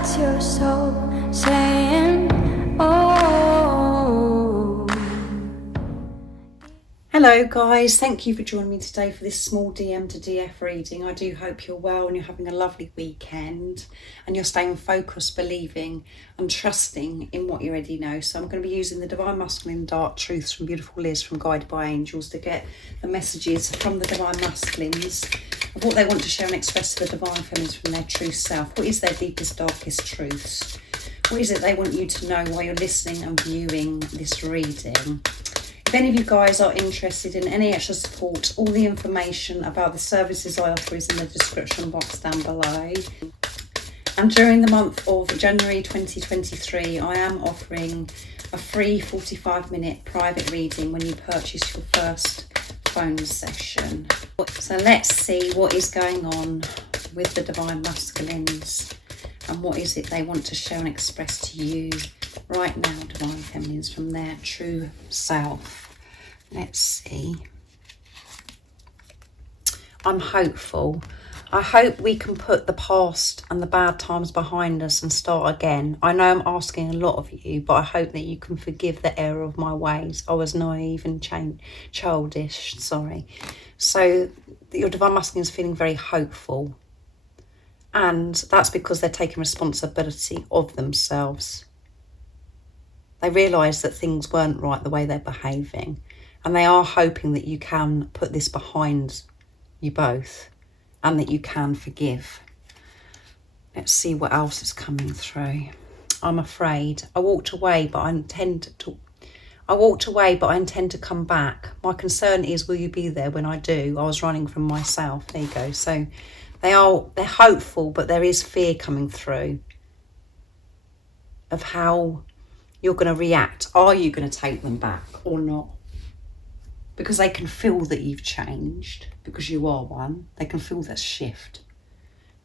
That's your soul saying, oh. Hello guys, thank you for joining me today for this small DM to DF reading. I do hope you're well and you're having a lovely weekend and you're staying focused, believing and trusting in what you already know. So I'm going to be using the Divine Masculine Dark Truths from Beautiful Liz from Guided by Angels to get the messages from the Divine Masculines of what they want to share and express to the Divine Feminines from their true self. What is their deepest, darkest truths? What is it they want you to know while you're listening and viewing this reading? If any of you guys are interested in any extra support, all the information about the services I offer is in the description box down below. And during the month of January 2023, I am offering a free 45-minute private reading when you purchase your first phone session. So let's see what is going on with the Divine Masculines and what is it they want to share and express to you right now, Divine Feminines, from their true self. Let's see. I'm hopeful. I hope we can put the past and the bad times behind us and start again. I know I'm asking a lot of you, but I hope that you can forgive the error of my ways. I was naive and childish, sorry. So your Divine Masculine is feeling very hopeful. And that's because they're taking responsibility of themselves. They realise that things weren't right the way they're behaving. And they are hoping that you can put this behind you both and that you can forgive. Let's see what else is coming through. I'm afraid. I walked away, but I intend to come back. My concern is, will you be there when I do? I was running from myself. There you go. So they're hopeful, but there is fear coming through of how you're going to react. Are you going to take them back or not? Because they can feel that you've changed, because you are one. They can feel that shift.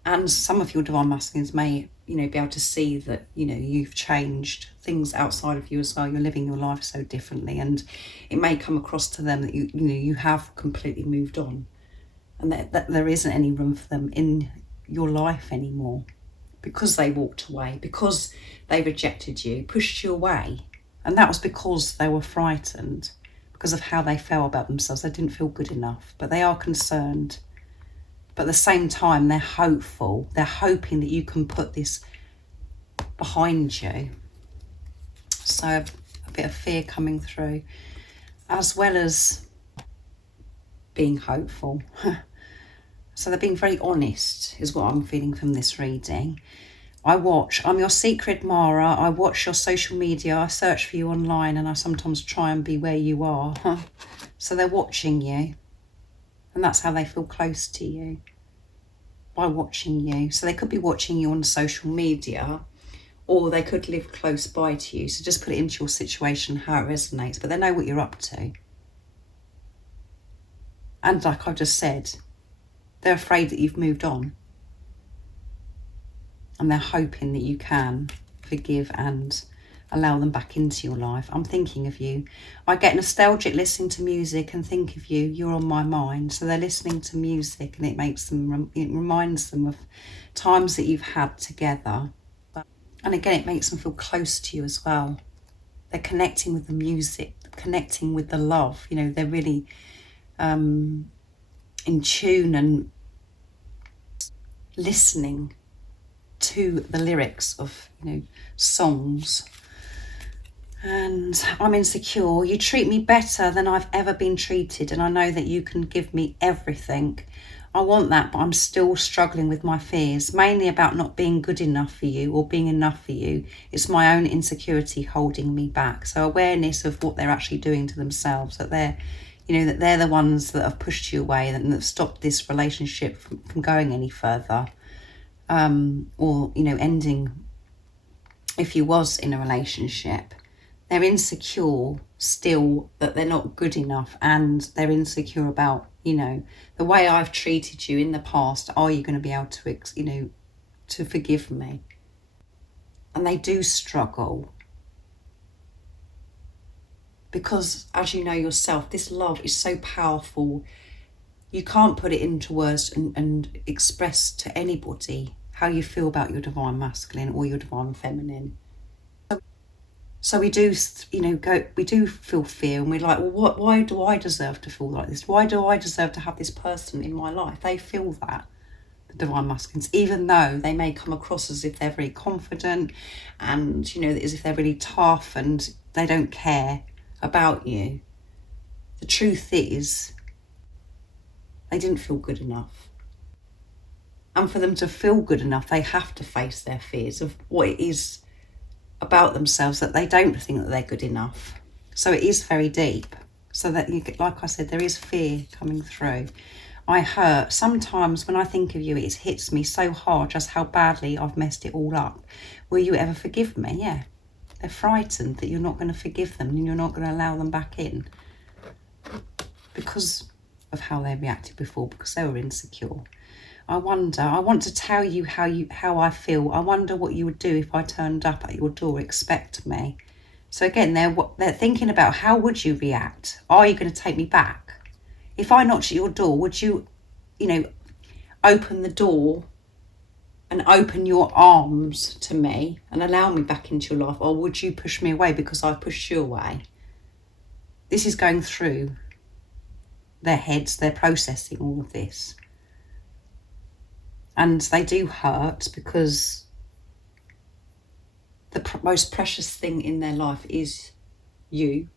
And some of your Divine Masculines may, be able to see that, you've changed things outside of you as well. You're living your life so differently, and it may come across to them that you have completely moved on, and that there isn't any room for them in your life anymore, because they walked away, because they rejected you, pushed you away. And that was because they were frightened, because of how they felt about themselves. They didn't feel good enough, but they are concerned. But at the same time, they're hopeful. They're hoping that you can put this behind you. So a bit of fear coming through, as well as being hopeful. So they're being very honest, is what I'm feeling from this reading. I'm your secret admirer. I watch your social media. I search for you online, and I sometimes try and be where you are. So they're watching you. And that's how they feel close to you, by watching you. So they could be watching you on social media, or they could live close by to you. So just put it into your situation, how it resonates. But they know what you're up to. And like I just said, they're afraid that you've moved on. And they're hoping that you can forgive and allow them back into your life. I'm thinking of you. I get nostalgic listening to music and think of you. You're on my mind. So they're listening to music, and it reminds them of times that you've had together. And again, it makes them feel close to you as well. They're connecting with the music, connecting with the love. They're really in tune and listening to the lyrics of songs. And I'm insecure. You treat me better than I've ever been treated, and I know that you can give me everything. I want that, but I'm still struggling with my fears, mainly about not being good enough for you or being enough for you. It's my own insecurity holding me back. So awareness of what they're actually doing to themselves, that they're the ones that have pushed you away and that have stopped this relationship from going any further. Or ending, if you was in a relationship. They're insecure still that they're not good enough, and they're insecure about the way I've treated you in the past. Are you going to be able to to forgive me? And they do struggle, because as you know yourself, this love is so powerful. You can't put it into words and express to anybody how you feel about your divine masculine or your divine feminine. So we do, we do feel fear, and we're like, well, why do I deserve to feel like this? Why do I deserve to have this person in my life? They feel that, the divine masculines, even though they may come across as if they're very confident and, as if they're really tough and they don't care about you. The truth is, they didn't feel good enough. And for them to feel good enough, they have to face their fears of what it is about themselves that they don't think that they're good enough. So it is very deep. So that, like I said, there is fear coming through. I hurt. Sometimes when I think of you, it hits me so hard just how badly I've messed it all up. Will you ever forgive me? Yeah. They're frightened that you're not going to forgive them and you're not going to allow them back in because of how they reacted before, because they were insecure. I want to tell you how I feel. I wonder what you would do if I turned up at your door. Expect me. So again, they're thinking about, how would you react? Are you going to take me back? If I knocked at your door, would you, open the door and open your arms to me and allow me back into your life? Or would you push me away because I pushed you away? This is going through their heads. They're processing all of this. And they do hurt because the most precious thing in their life is you.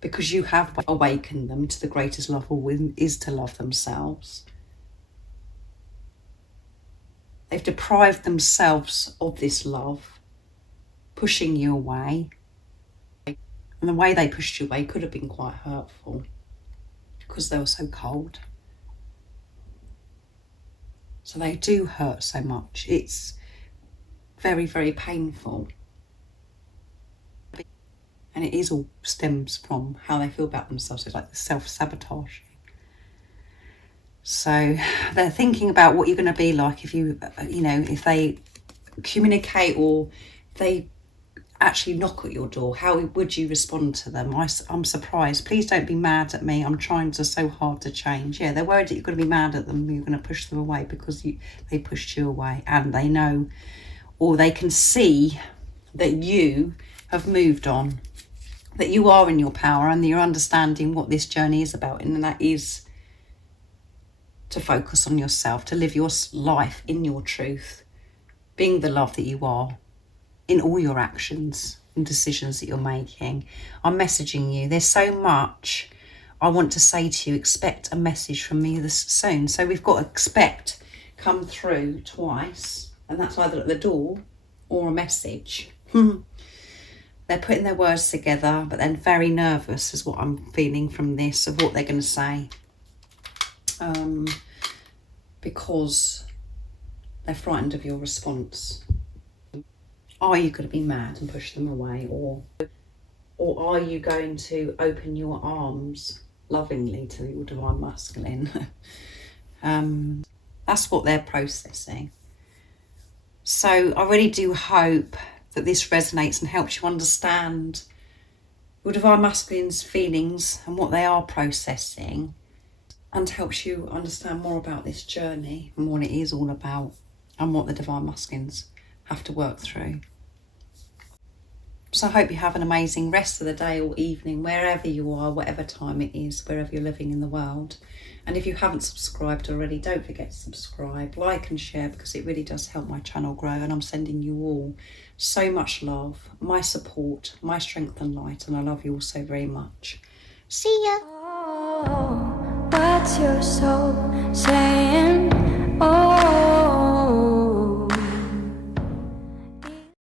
Because you have awakened them to the greatest love of all is to love themselves. They've deprived themselves of this love, pushing you away. And the way they pushed you away could have been quite hurtful because they were so cold. So they do hurt so much. It's very, very painful. And it is all stems from how they feel about themselves. It's like the self-sabotaging. So they're thinking about what you're going to be like if if they communicate or they actually knock at your door. How would you respond to them? I'm surprised. Please don't be mad at me. I'm trying so hard to change. Yeah, they're worried that you're going to be mad at them. You're going to push them away because they pushed you away. And they know, or they can see that you have moved on, that you are in your power and that you're understanding what this journey is about. And that is to focus on yourself, to live your life in your truth, being the love that you are in all your actions and decisions that you're making. I'm messaging you. There's so much I want to say to you. Expect a message from me this soon. So we've got expect come through twice, and that's either at the door or a message. They're putting their words together, but then very nervous is what I'm feeling from this, of what they're going to say. Because they're frightened of your response. Are you going to be mad and push them away? Or are you going to open your arms lovingly to your divine masculine? That's what they're processing. So I really do hope that this resonates and helps you understand your divine masculine's feelings and what they are processing, and helps you understand more about this journey and what it is all about and what the divine masculines have to work through. So I hope you have an amazing rest of the day or evening, wherever you are, whatever time it is, wherever you're living in the world. And if you haven't subscribed already, don't forget to subscribe, like and share, because it really does help my channel grow. And I'm sending you all so much love, my support, my strength and light. And I love you all so very much. See ya. Oh, what's your soul saying?